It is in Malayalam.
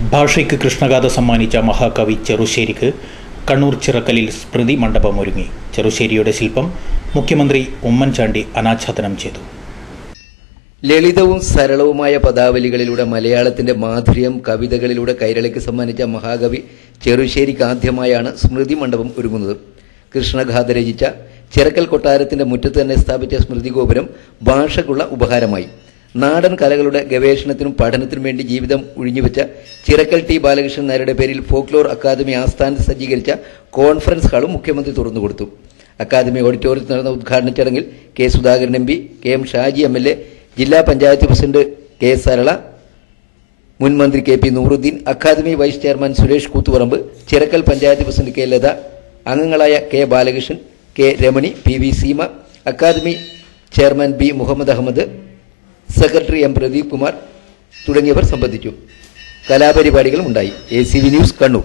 ഭാഷയ്ക്ക് കൃഷ്ണഗാഥ സമ്മാനിച്ച മഹാകവി ചെറുശ്ശേരിക്ക് കണ്ണൂർ ചിറക്കലിൽ സ്മൃതി മണ്ഡപം ഒരുങ്ങി. ചെറുശ്ശേരിയുടെ ശില്പം മുഖ്യമന്ത്രി ഉമ്മൻചാണ്ടി അനാച്ഛാദനം ചെയ്തു. ലളിതവും സരളവുമായ പദാവലികളിലൂടെ മലയാളത്തിന്റെ മാധുര്യം കവിതകളിലൂടെ കൈരളിക്ക് സമ്മാനിച്ച മഹാകവി ചെറുശ്ശേരിക്ക് ആദ്യമായാണ് സ്മൃതി മണ്ഡപം ഒരുങ്ങുന്നത്. കൃഷ്ണഗാഥ രചിച്ച ചിറക്കൽ കൊട്ടാരത്തിന്റെ മുറ്റത്ത് തന്നെ സ്ഥാപിച്ച സ്മൃതി ഗോപുരം ഭാഷയ്ക്കുള്ള ഉപഹാരമായി. നാടൻ കലകളുടെ ഗവേഷണത്തിനും പഠനത്തിനും വേണ്ടി ജീവിതം ഒഴിഞ്ഞുവെച്ച ചിറക്കൽ ടി ബാലകൃഷ്ണൻ നായരുടെ പേരിൽ ഫോക്ലോർ അക്കാദമി ആസ്ഥാനത്ത് സജ്ജീകരിച്ച കോൺഫറൻസ് ഹാളും മുഖ്യമന്ത്രി തുറന്നുകൊടുത്തു. അക്കാദമി ഓഡിറ്റോറിയത്തിൽ നടന്ന ഉദ്ഘാടന ചടങ്ങിൽ K Sudhakaran M P, K M Shaji MLA, ജില്ലാ പഞ്ചായത്ത് പ്രസിഡന്റ് കെ സരള, മുൻ മന്ത്രി K P Nooruddin, academy vice chairman Suresh Koothuparamba, Chirakkal panchayat president K Latha, അംഗങ്ങളായ K Balakrishnan, K Ramani, PV Seema, academy chairman B Muhammad Ahammad, secretary M Pradeep Kumar തുടങ്ങിയവർ സംബന്ധിച്ചു. കലാപരിപാടികളും ഉണ്ടായി. ACV news, Kannur.